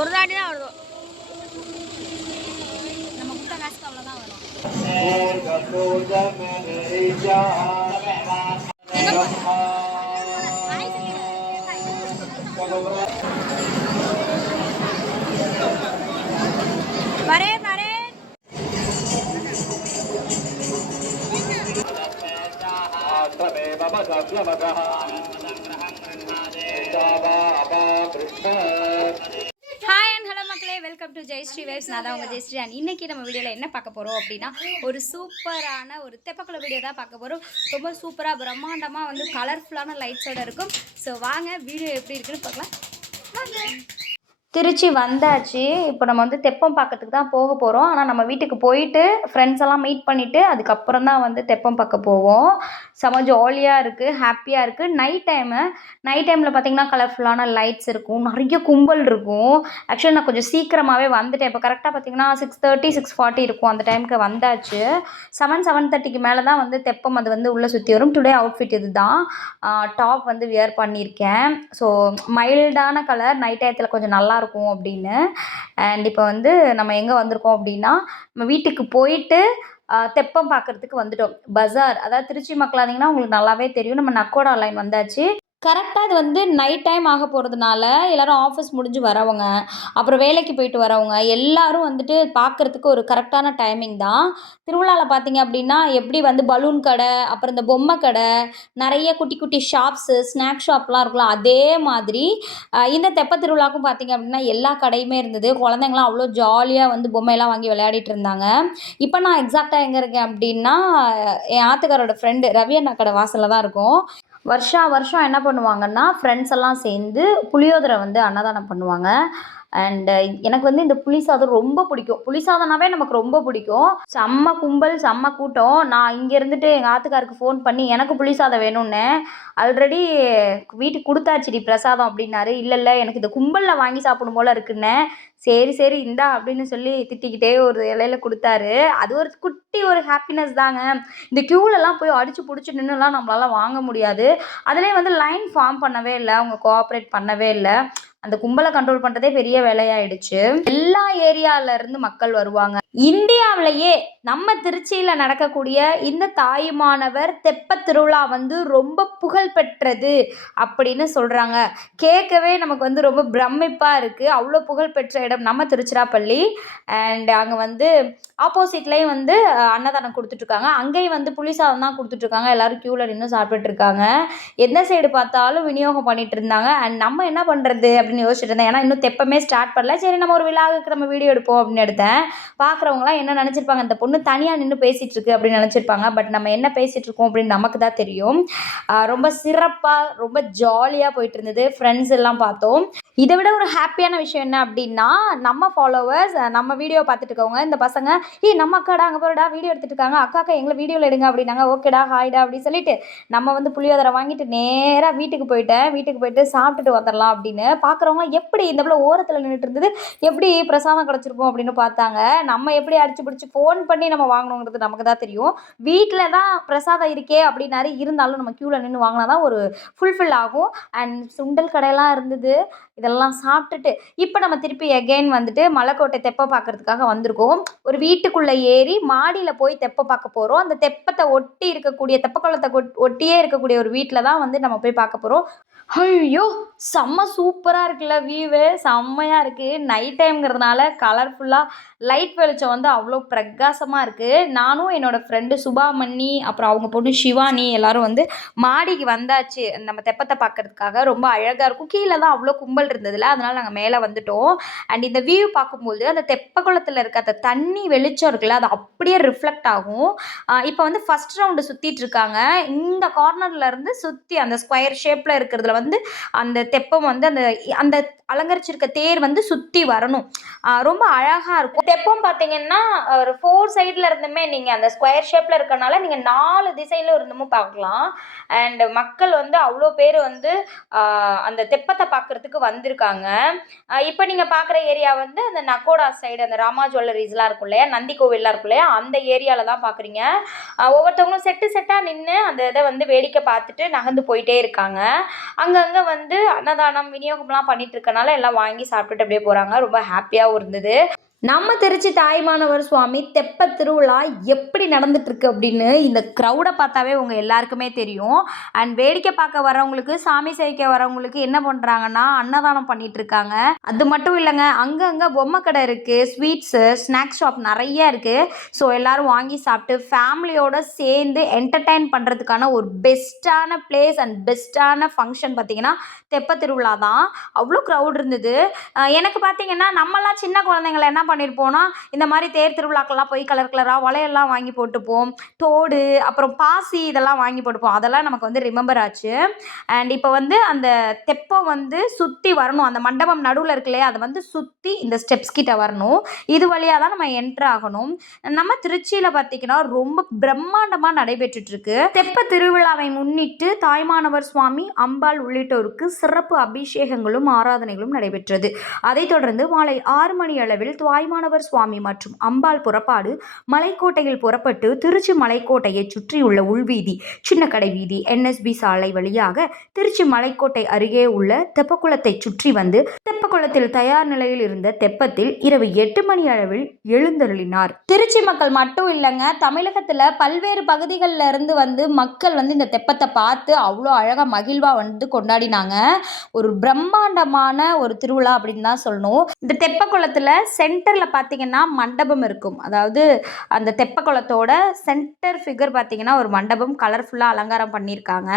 ஒரு தாட்டி தான் வருது. நம்ம கொடுத்த காசுக்கு அவ்வளோதான் வரும். வரேன் வரேன். ஹாய் அண்ட் ஹலோ மக்களே, வெல்கம் டு ஜெயஸ்ரீ வைப்ஸ். நான் தான் உங்கள் ஜெயஸ்ரீ. அண்ட் இன்றைக்கி நம்ம வீடியோவில் என்ன பார்க்க போகிறோம் அப்படின்னா, ஒரு சூப்பரான ஒரு தெப்பக்குள வீடியோ தான் பார்க்க போகிறோம். ரொம்ப சூப்பராக பிரம்மாண்டமாக வந்து கலர்ஃபுல்லான லைட்ஸோடு இருக்கும். ஸோ வாங்க வீடியோ எப்படி இருக்குன்னு பார்க்கலாம். வாங்க. திருச்சி வந்தாச்சு. இப்போ நம்ம வந்து தெப்பம் பார்க்கறதுக்கு தான் போக போகிறோம். ஆனால் நம்ம வீட்டுக்கு போயிட்டு ஃப்ரெண்ட்ஸ் எல்லாம் மீட் பண்ணிவிட்டு அதுக்கப்புறம் தான் வந்து தெப்பம் பார்க்க போவோம். செம ஜாலியாக இருக்குது, ஹாப்பியாக இருக்குது. நைட் டைமில் பார்த்திங்கன்னா கலர்ஃபுல்லான லைட்ஸ் இருக்கும், நிறைய கும்பல் இருக்கும். ஆக்சுவலி நான் கொஞ்சம் சீக்கிரமாகவே வந்துட்டேன். இப்போ கரெக்டாக பார்த்திங்கன்னா 6:30 6:40 இருக்கும். அந்த டைமுக்கு வந்தாச்சு. 7:30க்கு மேலே தான் வந்து தெப்பம் அது வந்து உள்ளே சுற்றி வரும். டுடே அவுட்ஃபிட் இது தான். டாப் வந்து வியர் பண்ணியிருக்கேன். ஸோ மைல்டான கலர், நைட் டயத்தில் கொஞ்சம் நல்லா இருக்கும் அப்படின்னு. அண்ட் இப்போ வந்து நம்ம எங்கே வந்திருக்கோம் அப்படின்னா, நம்ம வீட்டுக்கு போயிட்டு தெப்பம் பார்க்குறதுக்கு வந்துட்டோம். பஜார், அதாவது திருச்சி மக்களாக இருந்தீங்கன்னா உங்களுக்கு நல்லாவே தெரியும். நம்ம நக்கோடா லைன் வந்தாச்சு. கரெக்டாக இது வந்து நைட் டைம் ஆக போகிறதுனால எல்லோரும் ஆஃபீஸ் முடிஞ்சு வரவங்க, அப்புறம் வேலைக்கு போயிட்டு வரவங்க எல்லோரும் வந்துட்டு பார்க்குறதுக்கு ஒரு கரெக்டான டைமிங் தான். திருவிழாவில் பார்த்திங்க அப்படின்னா எப்படி வந்து பலூன் கடை, அப்புறம் இந்த பொம்மை கடை, நிறைய குட்டி குட்டி ஷாப்ஸு, ஸ்நாக் ஷாப்லாம் இருக்குல்ல, அதே மாதிரி இந்த தெப்ப திருவிழாவுக்கும் பார்த்திங்க அப்படின்னா எல்லா கடையுமே இருந்தது. குழந்தைங்களாம் அவ்வளோ ஜாலியாக வந்து பொம்மையெல்லாம் வாங்கி விளையாடிட்டு இருந்தாங்க. இப்போ நான் எக்ஸாக்டாக எங்கே இருக்கேன் அப்படின்னா, என் ஆத்துக்காரோட ஃப்ரெண்டு ரவி அண்ணா கடை வாசலில் தான் இருக்கும். வருஷம் என்ன பண்ணுவாங்கன்னா, ஃப்ரெண்ட்ஸ் எல்லாம் சேர்ந்து புளியோதரை வந்து அன்னதானம் பண்ணுவாங்க. அண்டு எனக்கு வந்து இந்த புளி சாதம் ரொம்ப பிடிக்கும். புளி சாதம்னாவே நமக்கு ரொம்ப பிடிக்கும். செம்ம கும்பல், செம்ம கூட்டம். நான் இங்கே இருந்துட்டு எங்கள் ஆத்துக்காருக்கு ஃபோன் பண்ணி எனக்கு புளி சாதம் வேணும்னேன். ஆல்ரெடி வீட்டுக்கு கொடுத்தாச்சுடி பிரசாதம் அப்படின்னாரு. இல்லை எனக்கு இந்த கும்பலில் வாங்கி சாப்பிடும் போல் இருக்குன்னேன். சரி இந்தா அப்படின்னு சொல்லி திட்டிக்கிட்டே ஒரு இலையில கொடுத்தாரு. அது ஒரு குட்டி ஒரு ஹாப்பினஸ் தாங்க. இந்த க்யூலெல்லாம் போய் அடித்து பிடிச்சி நின்றுலாம் நம்மளால வாங்க முடியாது. அதிலே வந்து லைன் ஃபார்ம் பண்ணவே இல்லை, அவங்க கோஆப்ரேட் பண்ணவே இல்லை. அந்த கும்பலை கண்ட்ரோல் பண்ணுறதே பெரிய வேலையாயிடுச்சு. எல்லா ஏரியாவிலேருந்து மக்கள் வருவாங்க. இந்தியாவிலேயே நம்ம திருச்சியில் நடக்கக்கூடிய இந்த தாயுமானவர் தெப்ப திருவிழா வந்து ரொம்ப புகழ் பெற்றது அப்படின்னு சொல்கிறாங்க. கேட்கவே நமக்கு வந்து ரொம்ப பிரமிப்பாக இருக்குது. அவ்வளோ புகழ்பெற்ற இடம் நம்ம திருச்சிராப்பள்ளி. அண்ட் அங்கே வந்து ஆப்போசிட்லேயும் வந்து அன்னதானம் கொடுத்துட்ருக்காங்க. அங்கேயும் வந்து புளிசாதம் தான் கொடுத்துட்ருக்காங்க. எல்லோரும் க்யூவில் நின்று சாப்பிட்டுட்ருக்காங்க. எந்த சைடு பார்த்தாலும் விநியோகம் பண்ணிகிட்டு இருந்தாங்க. அண்ட் நம்ம என்ன பண்ணுறது அப்படின்னு யோசிச்சுட்டு இருந்தேன். ஏன்னா இன்னும் தெப்பமே ஸ்டார்ட் பண்ணல. சரி நம்ம ஒரு விழாவுக்கு நம்ம வீடியோ எடுப்போம் அப்படின்னு எடுத்தேன். பார்க்குறவங்களாம் என்ன நினச்சிருப்பாங்க, இந்த பொண்ணு தனியாக நின்று பேசிகிட்டு இருக்கு அப்படின்னு நினச்சிருப்பாங்க. பட் நம்ம என்ன பேசிகிட்டு இருக்கோம் அப்படின்னு நமக்கு தான் தெரியும். ரொம்ப சிறப்பாக, ரொம்ப ஜாலியாக போயிட்டு இருந்தது. ஃப்ரெண்ட்ஸ் எல்லாம் பார்த்தோம். இதை விட ஒரு ஹாப்பியான விஷயம் என்ன அப்படின்னா, நம்ம ஃபாலோவர்ஸ், நம்ம வீடியோ பார்த்துட்டு இருக்கவங்க இந்த பசங்க, நம்ம அக்காடா அங்கே போகிறடா வீடியோ எடுத்துகிட்டு இருக்காங்க, அக்காக்கா எங்களை வீடியோவில் எடுங்க அப்படின்னாங்க. ஓகேடா ஹாய்டா அப்படின்னு சொல்லிட்டு நம்ம வந்து புளியோதரை வாங்கிட்டு நேராக வீட்டுக்கு போயிட்டு சாப்பிட்டுட்டு வந்துடலாம் அப்படின்னு. பார்க்குறவங்க எப்படி இந்த பிள்ளை ஓரத்தில் நின்றுட்டு இருந்தது, எப்படி பிரசாதம் கிடச்சிருக்கும் அப்படின்னு பார்த்தாங்க. நம்ம எப்படி அடிச்சு பிடிச்சி ஃபோன் பண்ணி நம்ம வாங்கணுங்கிறது நமக்கு தான் தெரியும். வீட்டில் தான் பிரசாதம் இருக்கே அப்படின்னாரு. இருந்தாலும் நம்ம க்யூவில் நின்று வாங்கினா தான் ஒரு ஃபுல்ஃபில் ஆகும். அண்ட் சுண்டல் கடையெல்லாம் இருந்தது. இதெல்லாம் சாப்பிட்டுட்டு இப்போ நம்ம திருப்பி எகெயின் வந்துட்டு மலைக்கோட்டை தெப்பம் பார்க்குறதுக்காக வந்திருக்கோம். ஒரு வீட்டுக்குள்ளே ஏறி மாடியில் போய் தெப்பம் பார்க்க போகிறோம். அந்த தெப்பத்தை ஒட்டி இருக்கக்கூடிய தெப்பக்குளத்தை ஒட்டியே இருக்கக்கூடிய ஒரு வீட்டில் தான் வந்து நம்ம போய் பார்க்க போகிறோம். ஐயோ செம்ம சூப்பராக இருக்குல்ல, வியூவு செம்மையாக இருக்குது. நைட் டைம்ங்கிறதுனால கலர்ஃபுல்லாக லைட் வெளிச்சம் வந்து அவ்வளோ பிரகாசமாக இருக்குது. நானும் என்னோடய ஃப்ரெண்டு சுபாமணி, அப்புறம் அவங்க பொண்ணு சிவானி எல்லோரும் வந்து மாடிக்கு வந்தாச்சு நம்ம தெப்பத்தை பார்க்குறதுக்காக. ரொம்ப அழகாக இருக்கும். கீழே தான் அவ்வளோ கும்பல் இருந்ததில்ல, அதனால் நாங்கள் மேலே வந்துட்டோம். அண்ட் இந்த வியூ பார்க்கும்போது அந்த தெப்பக்குளத்தில் இருக்க அந்த தண்ணி வெளிச்சம் இருக்குல்ல, அது அப்படியே ரிஃப்ளெக்ட் ஆகும். இப்போ வந்து ஃபஸ்ட் ரவுண்டு சுற்றிட்டு இருக்காங்க. இந்த கார்னர்லேருந்து சுற்றி அந்த ஸ்கொயர் ஷேப்பில் இருக்கிறதுல வந்து அந்த தெப்பம் வந்து அந்த அந்த அலங்கரிச்சிருக்க தேர் வந்து சுற்றி வரணும். ரொம்ப அழகாக இருக்கும். தெப்பம் பார்த்தீங்கன்னா ஒரு 4 சைடில் இருந்துமே நீங்கள் அந்த ஸ்கொயர் ஷேப்பில் இருக்கனால நீங்கள் 4 திசையில் இருந்துமும் பார்க்கலாம். அண்ட் மக்கள் வந்து அவ்வளோ பேர் வந்து அந்த தெப்பத்தை பார்க்குறதுக்கு வந்திருக்காங்க. இப்போ நீங்கள் பார்க்குற ஏரியா வந்து அந்த நக்கோடா சைடு, அந்த ராமா ஜுவல்லரிஸ்லாம் இருக்கும் இல்லையா, நந்தி கோவில்லாம் இருக்கும் இல்லையா, அந்த ஏரியாவில் தான் பார்க்குறீங்க. ஒவ்வொருத்தவங்களும் செட்டாக நின்று அந்த இதை வந்து வேடிக்கை பார்த்துட்டு நகர்ந்து போயிட்டே இருக்காங்க. அங்கங்கே வந்து அன்னதானம் விநியோகம்லாம் பண்ணிட்டு இருக்கனால எல்லாம் வாங்கி சாப்பிட்டுட்டு அப்படியே போகிறாங்க. ரொம்ப ஹாப்பியாகவும் இருந்தது. நம்ம திருச்சி தாயுமானவர் சுவாமி தெப்ப திருவிழா எப்படி நடந்துட்டுருக்கு அப்படின்னு இந்த க்ரௌடை பார்த்தாவே உங்கள் எல்லாருக்குமே தெரியும். அண்ட் வேடிக்கை பார்க்க வரவங்களுக்கு, சாமி சேவிக்க வரவங்களுக்கு என்ன பண்ணுறாங்கன்னா அன்னதானம் பண்ணிட்டு இருக்காங்க. அது மட்டும் இல்லைங்க, அங்கங்கே பொம்மை கடை இருக்குது, ஸ்வீட்ஸு, ஸ்நாக்ஸ் ஷாப் நிறைய இருக்குது. ஸோ எல்லோரும் வாங்கி சாப்பிட்டு ஃபேமிலியோடு சேர்ந்து என்டர்டெயின் பண்ணுறதுக்கான ஒரு பெஸ்ட்டான பிளேஸ் அண்ட் பெஸ்ட்டான ஃபங்க்ஷன் பார்த்திங்கன்னா தெப்ப திருவிழா தான். அவ்வளோ க்ரௌட் இருந்தது. எனக்கு பார்த்திங்கன்னா நம்மலாம் சின்ன குழந்தைங்கள என்ன பண்ணியிருப்போம்னா, இந்த மாதிரி தேர் திருவிழாக்கெல்லாம் போய் கலர் கலராக வளையல்லாம் வாங்கி போட்டுப்போம். தோடு, அப்புறம் பாசி இதெல்லாம் வாங்கி போட்டுப்போம். அதெல்லாம் நமக்கு வந்து ரிமெம்பர் ஆச்சு. அண்ட் இப்போ வந்து அந்த தெப்பம் வந்து சுற்றி வரணும். அந்த மண்டபம் நடுவில் இருக்கு இல்லையா, அதை வந்து சுற்றி இந்த ஸ்டெப்ஸ் கிட்ட வரணும். இது வழியாக தான் நம்ம என்ட்ரு ஆகணும். நம்ம திருச்சியில் பார்த்திங்கன்னா ரொம்ப பிரம்மாண்டமாக நடைபெற்றுட்ருக்கு. தெப்ப திருவிழாவை முன்னிட்டு தாயுமானவர் சுவாமி, அம்பாள் உள்ளிட்டோருக்கு சிறப்பு அபிஷேகங்களும் ஆராதனைகளும் நடைபெற்றது. அதைத் தொடர்ந்து மாலை 6 மணி அளவில் தாயுமானவர் சுவாமி மற்றும் அம்பாள் புறப்பாடு மலைக்கோட்டையில் புறப்பட்டு திருச்சி மலைக்கோட்டையை சுற்றியுள்ள உள்வீதி, சின்னக்கடை வீதி, NSB சாலை வழியாக திருச்சி மலைக்கோட்டை அருகே உள்ள தெப்பக்குளத்தை சுற்றி வந்து தெப்பக்குளத்தில் தயார் நிலையில் இருந்த தெப்பத்தில் இரவு 8 மணி அளவில் எழுந்தருளினார். திருச்சி மக்கள் மட்டும் இல்லைங்க, தமிழகத்தில் பல்வேறு பகுதிகளில் இருந்து வந்து மக்கள் வந்து இந்த தெப்பத்தை பார்த்து அவ்வளோ அழகாக மகிழ்வாக வந்து கொண்டாடினாங்க. ஒரு பிரம்மாண்டமான ஒரு திருவிழா அப்படின்னு தான் சொல்லணும். இந்த தெப்பக்குளத்தில் சென்டரில் பார்த்தீங்கன்னா மண்டபம் இருக்கும். அதாவது அந்த தெப்பக்குளத்தோட சென்டர் ஃபிகர் பார்த்தீங்கன்னா ஒரு மண்டபம் கலர்ஃபுல்லாக அலங்காரம் பண்ணியிருக்காங்க.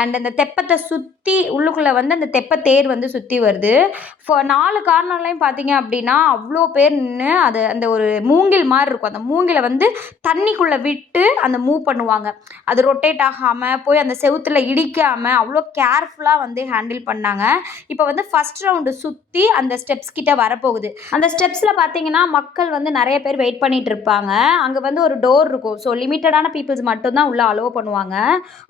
அண்ட் அந்த தெப்பத்தை சுற்றி உள்ளுக்குள்ளே வந்து அந்த தெப்பத்தேர் வந்து சுற்றி வருது. 4 கார்னர்லையும் பார்த்தீங்க அப்படின்னா அவ்வளோ பேர் நின்று அது அந்த ஒரு மூங்கில் மாதிரி இருக்கும். அந்த மூங்கிலை வந்து தண்ணிக்குள்ளே விட்டு அந்த மூவ் பண்ணுவாங்க. அது ரொட்டேட் ஆகாமல் போய் அந்த செவுத்துல இடிக்காமல் அவ்வளோ கேர்ஃபுல்லாக வந்து ஹேண்டில் பண்ணாங்க. இப்போ வந்து ஃபஸ்ட் ரவுண்டு சுற்றி அந்த ஸ்டெப்ஸ் கிட்ட வரப்போகுது. அந்த ஸ்டெப்ஸில் பார்த்தீங்கன்னா மக்கள் வந்து நிறைய பேர் வெயிட் பண்ணிட்டு இருப்பாங்க. அங்கே வந்து ஒரு டோர் இருக்கும். ஸோ லிமிட்டடான பீப்புள்ஸ் மட்டும்தான் உள்ளே அலோவ் பண்ணுவாங்க.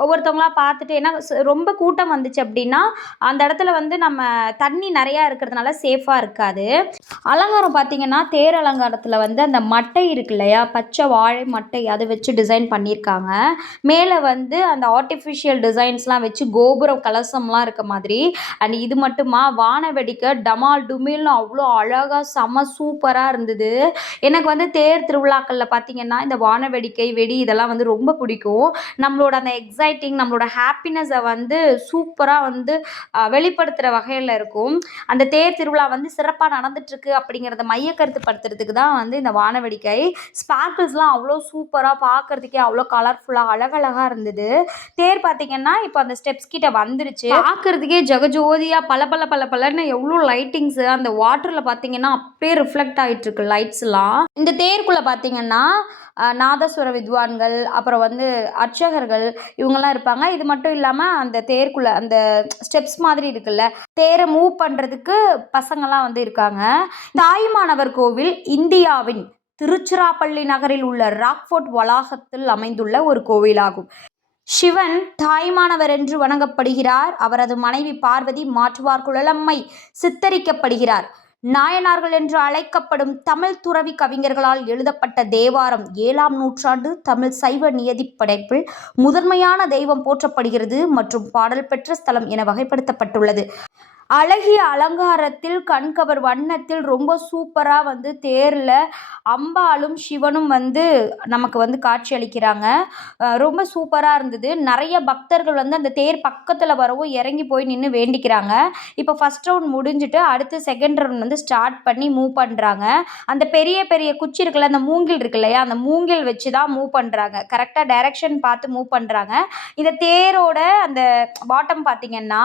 ஒவ்வொருத்தவங்களா பார்த்துட்டு, ஏன்னா ரொம்ப கூட்டம் வந்துச்சு அப்படின்னா அந்த இடத்துல வந்து நம்ம தண்ணி நிறையா இருக்கிறதுனால சேஃபாக இருக்காது. அலங்காரம் பார்த்தீங்கன்னா தேர் அலங்காரத்தில் வந்து அந்த மட்டை இருக்கு இல்லையா, பச்சை வாழை மட்டை, அதை வச்சு டிசைன் பண்ணியிருக்காங்க. மேலே வந்து அந்த ஆர்டிஃபிஷியல் டிசைன்ஸ்லாம் வச்சு கோபுரம் கலசம்லாம் இருக்க மாதிரி. அண்ட் இது மட்டுமா வான வெடிக்கை டமால் டுமில்னு அவ்வளோ அழகாக செம சூப்பராக இருந்தது. எனக்கு வந்து தேர் திருவிழாக்களில் பார்த்திங்கன்னா இந்த வான வேடிக்கை, வெடி இதெல்லாம் வந்து ரொம்ப பிடிக்கும். நம்மளோட அந்த எக்ஸைட்டிங், நம்மளோட ஹாப்பினஸை வந்து சூப்பராக வந்து வெளிப்படுத்துகிற வகையில் இருக்கும். அந்த தேர் திருவிழா வந்து சிறப்பாக நடந்துட்டுருக்கு அப்படிங்கிறத மையக்கருத்து படுத்துறதுக்கு தான் வந்து இந்த வான வேடிக்கை. ஸ்பார்க்கிள்ஸ்லாம் அவ்வளோ சூப்பராக பார்க்குறதுக்கே அவ்வளோ கலர்ஃபுல்லாக அழகழகாக இருந்தது. தேர் பார்த்திங்கன்னா இப்போ அந்த ஸ்டெப்ஸ் கிட்ட வந்துருச்சு. பார்க்குறதுக்கே ஜெகஜோதியாக பல எவ்வளோ லைட்டிங்ஸு, அந்த வாட்டரில் பார்த்திங்கன்னா அப்படியே ரிஃப்ளெக்ட் ஆகிட்டுருக்கு லைட்ஸ்லாம். இந்த தேருக்குள்ளே பார்த்திங்கன்னா நாதஸ்வர வித்வான்கள், அப்புறம் வந்து அர்ச்சகர்கள் இவங்கெல்லாம் இருப்பாங்க. இது மட்டும் இல்லாமல் அந்த தேருக்குள்ளே அந்த ஸ்டெப்ஸ் மாதிரி இருக்குல்ல, தேரை மூவ் பண்ணுறதுக்கு பசங்கள்லாம் வந்து இருக்காங்க. தாயுமானவர் கோவில் இந்தியாவின் திருச்சிராப்பள்ளி நகரில் உள்ள ராக்ஃபோர்ட் வளாகத்தில் அமைந்துள்ள ஒரு கோவிலாகும். சிவன் தாய்மானவர் என்று வணங்கப்படுகிறார். அவரது மனைவி பார்வதி மாற்றுவார் குழலம்மை சித்தரிக்கப்படுகிறார். நாயனார்கள் என்று அழைக்கப்படும் தமிழ் துறவி கவிஞர்களால் எழுதப்பட்ட தேவாரம் 7ஆம் நூற்றாண்டு தமிழ் சைவ நியதி படைப்பில் முதன்மையான தெய்வம் போற்றப்படுகிறது மற்றும் பாடல் பெற்ற ஸ்தலம் என வகைப்படுத்தப்பட்டுள்ளது. அழகிய அலங்காரத்தில் கண்கவர் வண்ணத்தில் ரொம்ப சூப்பராக வந்து தேரில் அம்பாலும் சிவனும் வந்து நமக்கு வந்து காட்சி அளிக்கிறாங்க. ரொம்ப சூப்பராக இருந்தது. நிறைய பக்தர்கள் வந்து அந்த தேர் பக்கத்தில் வரவும் இறங்கி போய் நின்று வேண்டிக்கிறாங்க. இப்போ ஃபஸ்ட் ரவுண்ட் முடிஞ்சுட்டு அடுத்து செகண்ட் ரவுண்ட் வந்து ஸ்டார்ட் பண்ணி மூவ் பண்ணுறாங்க. அந்த பெரிய பெரிய குச்சி இருக்குல்ல, அந்த மூங்கில் இருக்கு இல்லையா, அந்த மூங்கில் வச்சு தான் மூவ் பண்ணுறாங்க. கரெக்டாக டைரெக்ஷன் பார்த்து மூவ் பண்ணுறாங்க. இந்த தேரோட அந்த பாட்டம் பார்த்திங்கன்னா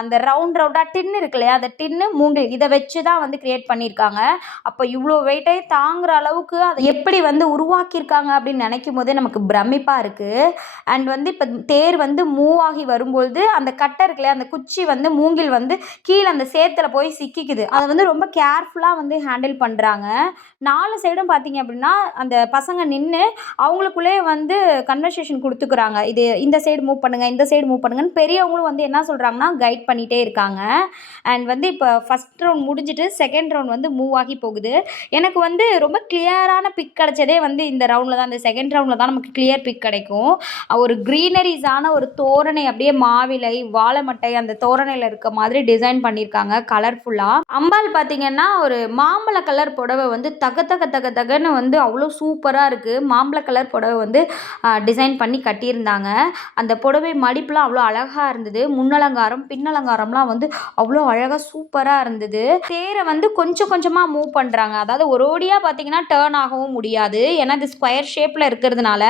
அந்த ரவுண்ட் டின்னு இருக்கு இல்லையா, அந்த டின்னு மூங்கில் இதை வச்சு தான் வந்து கிரியேட் பண்ணியிருக்காங்க. அப்போ இவ்வளோ வெயிட்டை தாங்குற அளவுக்கு அதை எப்படி வந்து உருவாக்கியிருக்காங்க அப்படின்னு நினைக்கும் போதே நமக்கு பிரமிப்பாக இருக்குது. அண்ட் வந்து இப்போ தேர் வந்து மூவ் ஆகி வரும்பொழுது அந்த கட்டை இருக்கு இல்லையா, அந்த குச்சி வந்து மூங்கில் வந்து கீழே அந்த சேத்துல போய் சிக்கிக்குது. அதை வந்து ரொம்ப கேர்ஃபுல்லாக வந்து ஹேண்டில் பண்ணுறாங்க. 4 சைடும் பார்த்தீங்க அப்படின்னா அந்த பசங்க நின்று அவங்களுக்குள்ளே வந்து கன்வர்சேஷன் கொடுத்துக்கிறாங்க. இது இந்த சைடு மூவ் பண்ணுங்கள், இந்த சைடு மூவ் பண்ணுங்கன்னு பெரியவங்களும் வந்து என்ன சொல்கிறாங்கன்னா கைட் பண்ணிகிட்டே இருக்காங்க. பண்ணியிருக்காங்க. அண்ட் வந்து இப்போ ஃபஸ்ட் ரவுண்ட் முடிஞ்சுட்டு செகண்ட் ரவுண்ட் வந்து மூவ் ஆகி போகுது. எனக்கு வந்து ரொம்ப கிளியரான பிக் கிடைச்சதே வந்து இந்த ரவுண்டில் தான், இந்த செகண்ட் ரவுண்டில் தான் நமக்கு கிளியர் பிக் கிடைக்கும். ஒரு க்ரீனரிஸான ஒரு தோரணை அப்படியே மாவிலை வாழை மட்டை அந்த தோரணையில் இருக்க மாதிரி டிசைன் பண்ணியிருக்காங்க கலர்ஃபுல்லாக. அம்பாள் பார்த்தீங்கன்னா ஒரு மாம்பழ கலர் புடவை வந்து தக தக தக தகன்னு வந்து அவ்வளோ சூப்பராக இருக்குது. மாம்பழ கலர் புடவை வந்து டிசைன் பண்ணி கட்டியிருந்தாங்க. அந்த புடவை மடிப்புலாம் அவ்வளோ அழகாக இருந்தது. முன்னலங்காரம் பின்னலங்காரம்லாம் வந்து அவ்வளோ அழகாக சூப்பராக இருந்தது. தேரை வந்து கொஞ்சம் கொஞ்சமாக மூவ் பண்ணுறாங்க. அதாவது ஒரு ஓடியாக பார்த்தீங்கன்னா டேர்ன் ஆகவும் முடியாது. ஏன்னா இது ஸ்கொயர் ஷேப்பில் இருக்கிறதுனால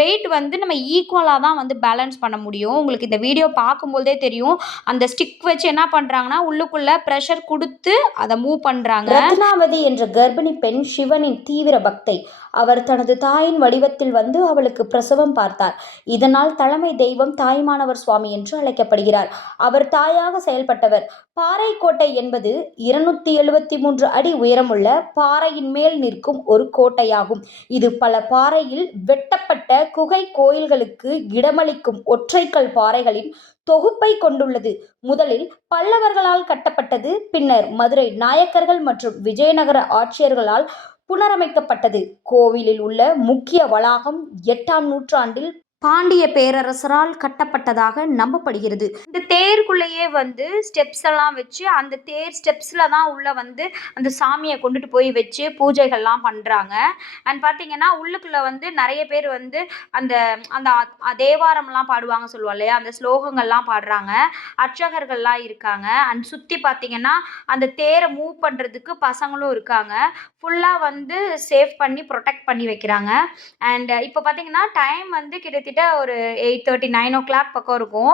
வெயிட் வந்து நம்ம ஈக்குவலாக தான் வந்து பேலன்ஸ் பண்ண முடியும். உங்களுக்கு இந்த வீடியோ பார்க்கும்போதே தெரியும். அந்த ஸ்டிக் வச்சு என்ன பண்ணுறாங்கன்னா உள்ளுக்குள்ளே ப்ரெஷர் கொடுத்து அதை மூவ் பண்ணுறாங்க. ரத்னாவதி என்ற கர்ப்பிணி பெண் சிவனின் தீவிர பக்தை. அவர் தனது தாயின் வடிவத்தில் வந்து அவளுக்கு பிரசவம் பார்த்தார். இதனால் தலைமை தெய்வம் தாய்மானவர் சுவாமி என்று அழைக்கப்படுகிறார். அவர் தாயாக செயல்பட்டவர். பாறைக்கோட்டை என்பது 273 அடி உயரமுள்ள பாறையின் மேல் நிற்கும் ஒரு கோட்டையாகும். இது பல பாறையில் வெட்டப்பட்ட குகை கோயில்களுக்கு இடமளிக்கும் ஒற்றைக்கல் பாறைகளின் தொகுப்பை கொண்டுள்ளது. முதலில் பல்லவர்களால் கட்டப்பட்டது. பின்னர் மதுரை நாயக்கர்கள் மற்றும் விஜயநகர ஆட்சியர்களால் புனரமைக்கப்பட்டது. கோவிலில் உள்ள முக்கிய வளாகம் 8ஆம் நூற்றாண்டில் பாண்டிய பேரரசரால் கட்டப்பட்டதாக நம்பப்படுகிறது. இந்த தேருக்குள்ளேயே வந்து ஸ்டெப்ஸ் எல்லாம் வச்சு அந்த தேர் ஸ்டெப்ஸில் தான் உள்ள வந்து அந்த சாமியை கொண்டுட்டு போய் வச்சு பூஜைகள்லாம் பண்ணுறாங்க. அண்ட் பார்த்தீங்கன்னா உள்ளுக்குள்ளே வந்து நிறைய பேர் வந்து அந்த அந்த தேவாரம்லாம் பாடுவாங்க சொல்லுவோம் இல்லையா, அந்த ஸ்லோகங்கள்லாம் பாடுறாங்க. அர்ச்சகர்கள்லாம் இருக்காங்க. அண்ட் சுற்றி பார்த்தீங்கன்னா அந்த தேரை மூவ் பண்ணுறதுக்கு பசங்களும் இருக்காங்க. ஃபுல்லாக வந்து சேவ் பண்ணி ப்ரொடெக்ட் பண்ணி வைக்கிறாங்க. அண்ட் இப்போ பார்த்தீங்கன்னா டைம் வந்து கிட்டத்தட்ட ஒரு 8:30 9 பக்கம் இருக்கும்.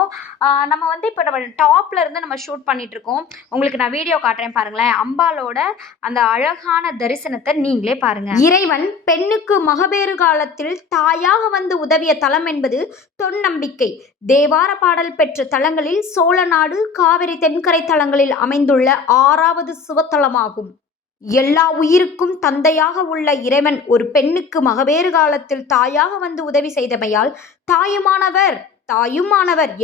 நம்ம வந்து இப்போ நம்ம டாப்ல இருந்து நம்ம ஷூட் பண்ணிட்டு இருக்கோம். உங்களுக்கு நான் வீடியோ காட்டுறேன் பாருங்களேன். அம்பாலோட அந்த அழகான தரிசனத்தை நீங்களே பாருங்க. இறைவன் பெண்ணுக்கு மகபேறு காலத்தில் தாயாக வந்து உதவிய தலம் என்பது தொன்னம்பிக்கை. தேவார பாடல் பெற்ற தலங்களில் சோழநாடு காவிரி தென்கரை தலங்களில் அமைந்துள்ள 6வது சிவத்தலமாகும். எல்லா உயிருக்கும் தந்தையாக உள்ள இறைவன் ஒரு பெண்ணுக்கு மகபேறு காலத்தில் தாயாக வந்து உதவி செய்தமையால் தாயுமானவர்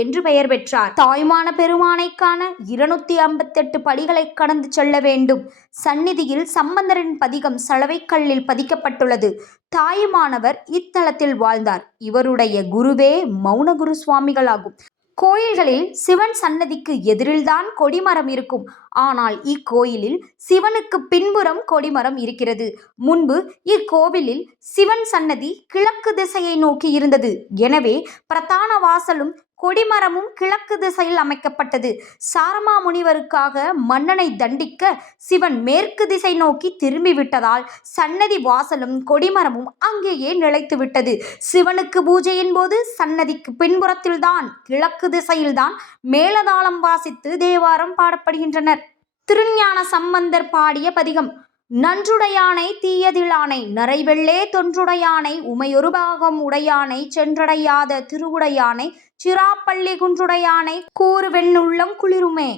என்று பெயர் பெற்றார். தாயுமான பெருமானை காண 258 படிகளை கடந்து செல்ல வேண்டும். சந்நிதியில் சம்பந்தரின் பதிகம் சலவைக்கல்லில் பதிக்கப்பட்டுள்ளது. தாயுமானவர் இத்தலத்தில் வாழ்ந்தார். இவருடைய குருவே மௌனகுரு சுவாமிகள் ஆகும். கோயில்களில் சிவன் சன்னதிக்கு எதிரில்தான் கொடிமரம் இருக்கும். ஆனால் இக்கோயிலில் சிவனுக்கு பின்புறம் கொடிமரம் இருக்கிறது. முன்பு இக்கோவிலில் சிவன் சன்னதி கிழக்கு திசையை நோக்கி இருந்தது. எனவே பிரதான வாசலும் கொடிமரமும் கிழக்கு திசையில் அமைக்கப்பட்டது. சாரமா முனிவருக்காக மன்னனை தண்டிக்க சிவன் மேற்கு திசை நோக்கி திரும்பி விட்டதால் சன்னதி வாசலும் கொடிமரமும் அங்கேயே நிலைத்து விட்டது. சிவனுக்கு பூஜையின் போது சன்னதிக்கு பின்புறத்தில்தான் கிழக்கு திசையில்தான் மேலதாளம் வாசித்து தேவாரம் பாடப்படுகின்றனர். திருஞான சம்பந்தர் பாடிய பதிகம். நன்றுடையானை தீயதிலானை நரைவெள்ளே தொன்றுடையானை உமையொரு பாகம் உடையானை சென்றடையாத திருவுடையானை சிராப்பள்ளி குன்றுடையானை கூறுவெண்ணுள்ளம் குளிருமே.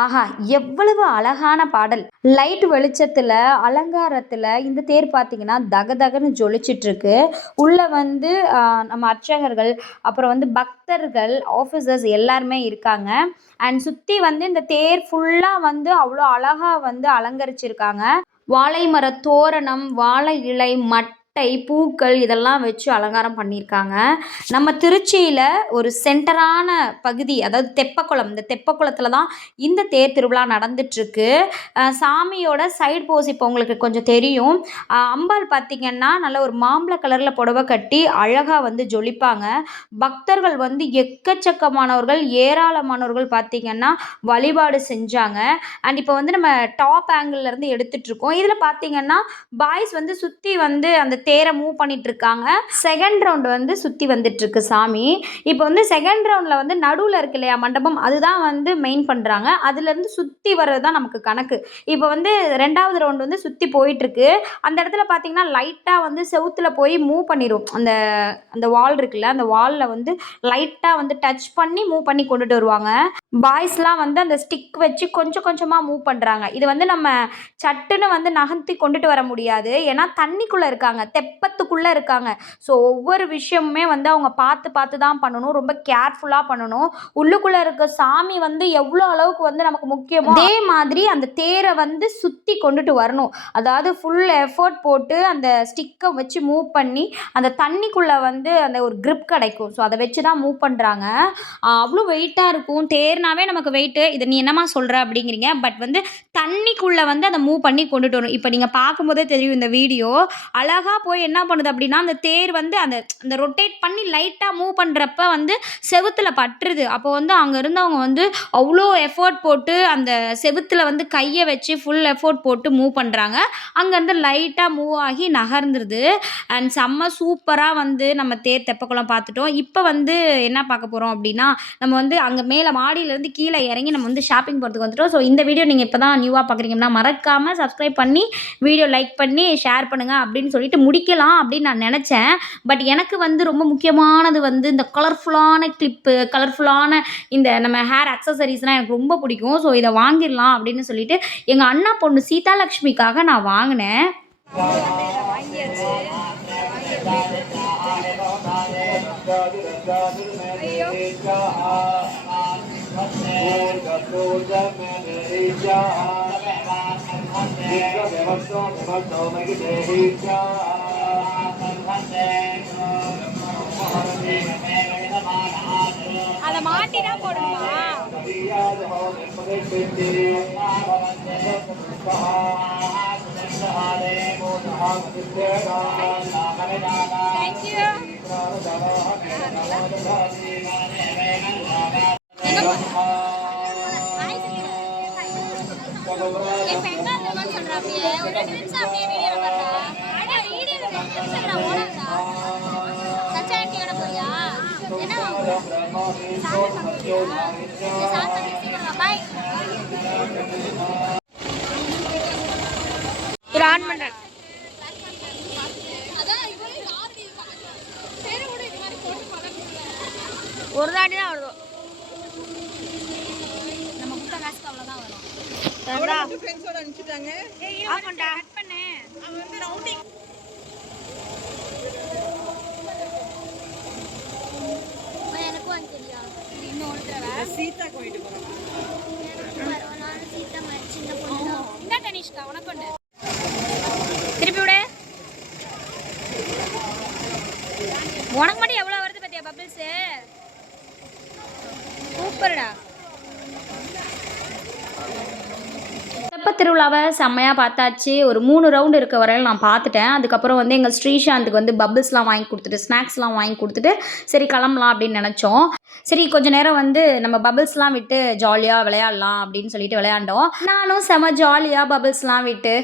ஆஹா, எவ்வளவு அழகான பாடல். லைட் வெளிச்சத்தில் அலங்காரத்தில் இந்த தேர் பார்த்தீங்கன்னா தகதகன்னு ஜொலிச்சிட்ருக்கு. உள்ளே வந்து நம்ம அர்ச்சகர்கள் அப்புறம் வந்து பக்தர்கள் ஆஃபீஸர்ஸ் எல்லாருமே இருக்காங்க. அண்ட் சுற்றி வந்து இந்த தேர் ஃபுல்லாக வந்து அவ்வளோ அழகாக வந்து அலங்கரிச்சிருக்காங்க. வாழை மர தோரணம், வாழை இலை, மட்டை, பூக்கள் இதெல்லாம் வச்சு அலங்காரம் பண்ணியிருக்காங்க. நம்ம திருச்சியில் ஒரு சென்டரான பகுதி, அதாவது தெப்பக்குளம். இந்த தெப்பக்குளத்தில் தான் இந்த தேர் திருவிழா நடந்துட்டுருக்கு. சாமியோட சைடு போஸ் இப்போ உங்களுக்கு கொஞ்சம் தெரியும். அம்பாள் பார்த்திங்கன்னா நல்ல ஒரு மாம்பழ கலரில் புடவை கட்டி அழகாக வந்து ஜொலிப்பாங்க. பக்தர்கள் வந்து எக்கச்சக்கமானவர்கள் ஏராளமானவர்கள் பார்த்திங்கன்னா வழிபாடு செஞ்சாங்க. அண்ட் இப்போ வந்து நம்ம டாப் ஆங்கிள்லேருந்து எடுத்துகிட்ருக்கோம். இதில் பார்த்திங்கன்னா பாய்ஸ் வந்து சுற்றி வந்து அந்த தேரை மூவ் பண்ணிட்டு இருக்காங்க. செகண்ட் ரவுண்டு வந்து சுற்றி வந்துட்டுருக்கு சாமி. இப்போ வந்து செகண்ட் ரவுண்டில் வந்து நடுவில் இருக்கு இல்லையா மண்டபம், அதுதான் வந்து மெயின் பண்ணுறாங்க. அதுலேருந்து சுற்றி வர்றது தான் நமக்கு கணக்கு. இப்போ வந்து 2வது ரவுண்டு வந்து சுற்றி போயிட்டுருக்கு. அந்த இடத்துல பார்த்தீங்கன்னா லைட்டாக வந்து செவுத்தில் போய் மூவ் பண்ணிடும். அந்த அந்த வால் இருக்குல்ல, அந்த வாலில் வந்து லைட்டாக வந்து டச் பண்ணி மூவ் பண்ணி கொண்டுட்டு வருவாங்க. பாய்ஸ்லாம் வந்து அந்த ஸ்டிக் வச்சு கொஞ்சம் கொஞ்சமாக மூவ் பண்ணுறாங்க. இது வந்து நம்ம சட்டுன்னு வந்து நகர்த்தி கொண்டுட்டு வர முடியாது. ஏன்னா தண்ணிக்குள்ளே இருக்காங்க. தெப்பத்துக்குள்ளே இருக்காங்க. ஸோ ஒவ்வொரு விஷயமுமே வந்து அவங்க பார்த்து பார்த்து தான் பண்ணணும். ரொம்ப கேர்ஃபுல்லாக பண்ணணும். உள்ளுக்குள்ளே இருக்க சாமி வந்து எவ்வளோ அளவுக்கு வந்து நமக்கு முக்கியமோ அதே மாதிரி அந்த தேரை வந்து சுற்றி கொண்டுட்டு வரணும். அதாவது ஃபுல் எஃபோர்ட் போட்டு அந்த ஸ்டிக்கை வச்சு மூவ் பண்ணி அந்த தண்ணிக்குள்ளே வந்து அந்த ஒரு grip கிடைக்கும். ஸோ அதை வச்சு தான் மூவ் பண்ணுறாங்க. அவ்வளோ வெயிட்டாக இருக்கும். தேர்னாவே நமக்கு வெயிட்டு. இதை நீ என்னம்மா சொல்கிற அப்படிங்கிறீங்க. பட் வந்து தண்ணிக்குள்ளே வந்து அதை மூவ் பண்ணி கொண்டுட்டு வரும். இப்போ நீங்கள் பார்க்கும்போதே தெரியும் இந்த வீடியோ. அழகாக போய் என்ன பண்ணுது அப்படின்னா அந்த தேர் வந்து அந்த அந்த ரொட்டேட் பண்ணி லைட்டாக மூவ் பண்ணுறப்ப வந்து செவுத்துல பட்டுருது. அப்போ வந்து அங்கே இருந்தவங்க வந்து அவ்வளோ எஃபோர்ட் போட்டு அந்த செவுத்துல வந்து கையை வச்சு ஃபுல் எஃபோர்ட் போட்டு மூவ் பண்ணுறாங்க. அங்கேருந்து லைட்டாக மூவ் ஆகி நகர்ந்துருது. அண்ட் செம்ம சூப்பராக வந்து நம்ம தேர் தெப்பக்குளம் பார்த்துட்டோம். இப்போ வந்து என்ன பார்க்க போகிறோம் அப்படின்னா நம்ம வந்து அங்கே மேலே மாடியிலேருந்து கீழே இறங்கி நம்ம வந்து ஷாப்பிங் போகிறதுக்கு வந்துட்டோம். ஸோ இந்த வீடியோ நீங்கள் இப்போ தான் நியூவாக பார்க்குறீங்கன்னா மறக்காமல் சப்ஸ்கிரைப் பண்ணி வீடியோ லைக் பண்ணி ஷேர் பண்ணுங்கள் அப்படின்னு சொல்லிட்டு முடிக்கலாம் அப்படின்னு நான் நினச்சேன். பட் எனக்கு வந்து ரொம்ப முக்கியமானது வந்து இந்த கலர்ஃபுல்லான கிளிப்பு, கலர்ஃபுல்லான இந்த நம்ம ஹேர் அக்சசரிஸ்லாம் எனக்கு ரொம்ப பிடிக்கும். ஸோ இதை வாங்கிடலாம் அப்படின்னு சொல்லிட்டு எங்கள் அண்ணா பொண்ணு சீதாலக்ஷ்மிக்காக நான் வாங்கினேன். அதை மாட்டி தான் போடணுமா? தேங்க்யூ. என் பெண்ணா தெரியுமான்னு சொல்கிறா அப்படியே ஒரு 2 நிமிஷம் அப்படியே வீடியோவில் வர்றா. ஆனால் வீடியோவில் 2 நிமிஷம் நான் ஓடாதா? சச்சா ஆண்டியோட போறியா? என்ன பாய் ஒரு ஆன் பண்ணுறேன். ஒரு தாட்டி தான் வருது. நம்ம கொடுத்த காசுக்கு அவ்வளோதான் வரும். எனக்கும் தெரியா இன்னொரு தடவை சீதா போயிட்டு போகிறோம். சீதா சின்ன பொண்ணு என்ன டனிஷ்கா உனக்கு ஒன்று திருப்பி விட. உனக்கு மட்டும் எவ்வளோ வருது பார்த்தியா பபிள்ஸு? சூப்பர்டா. தெப்பத் திருவிழாவை செம்மையாக பார்த்தாச்சு. ஒரு 3 ரவுண்டு இருக்க வரையில் நான் பார்த்துட்டேன். அதுக்கப்புறம் வந்து எங்கள் ஸ்ரீசாந்துக்கு வந்து பபிள்ஸ்லாம் வாங்கி கொடுத்துட்டு ஸ்நாக்ஸ்லாம் வாங்கி கொடுத்துட்டு சரி கிளம்பலாம் அப்படின்னு நினச்சோம். சரி கொஞ்சம் நேரம் வந்து நம்ம பபிள்ஸ்லாம் விட்டு ஜாலியாக விளையாடலாம் அப்படின்னு சொல்லிட்டு விளையாண்டோம். நானும் செம ஜாலியாக பபிள்ஸ்லாம் விட்டு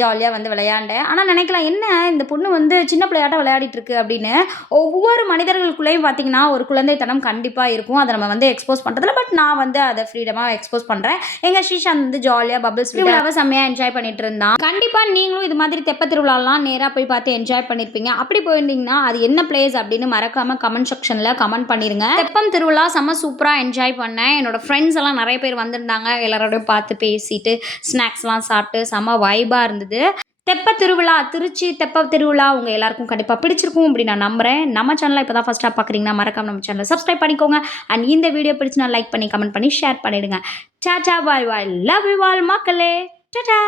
ஜாலியாக வந்து விளையாண்டேன். ஆனால் நினைக்கலாம் என்ன இந்த பொண்ணு வந்து சின்ன பிள்ளையாட்டம் விளையாடிட்டு இருக்கு அப்படின்னு. ஒவ்வொரு மனிதர்களுக்குள்ளேயும் பார்த்திங்கன்னா ஒரு குழந்தைத்தனம் கண்டிப்பாக இருக்கும். அதை நம்ம வந்து எக்ஸ்போஸ் பண்ணுறதில்ல. பட் நான் வந்து அதை ஃப்ரீடமாக எக்ஸ்போஸ் பண்ணுறேன். எங்கள் ஸ்ரீசாந்த் வந்து ஜாலியாக பபிள்ஸ் திருவிழாவை செம்மையாக என்ஜாய் பண்ணிட்டு இருந்தான். கண்டிப்பாக நீங்களும் இது மாதிரி தெப்ப திருவிழாலாம் நேராக போய் பார்த்து என்ஜாய் பண்ணியிருப்பீங்க. அப்படி போயிருந்தீங்கன்னா அது என்ன பிளேஸ் அப்படின்னு மறக்காமல் கமெண்ட் செக்ஷனில் கமெண்ட் பண்ணிடுங்க. தெப்பம் திருவிழா செம்ம சூப்பராக என்ஜாய் பண்ணேன். என்னோட ஃப்ரெண்ட்ஸ் எல்லாம் நிறைய பேர் வந்திருந்தாங்க. எல்லாரோடையும் பார்த்து பேசிட்டு ஸ்நாக்ஸ்லாம் சாப்பிட்டு செம்ம வைபாக இருந்தது. தெப்ப திருவிழா திருச்சி தெப்ப திருவிழா உங்கள் எல்லாருக்கும் கண்டிப்பாக பிடிச்சிருக்கும் அப்படி நான் நம்புகிறேன். நம்ம சேனலை இப்போ தான் ஃபஸ்ட்டாக பார்க்குறீங்கன்னா மறக்காம நம்ம சேனலை சப்ஸ்கிரைப் பண்ணிக்கோங்க. அண்ட் இந்த வீடியோ பிடிச்சினா லைக் பண்ணி கமெண்ட் பண்ணி ஷேர் பண்ணிவிடுங்க. டாடா பாய் பாய் லவ் யூ ஆல் மக்களே. டாடா.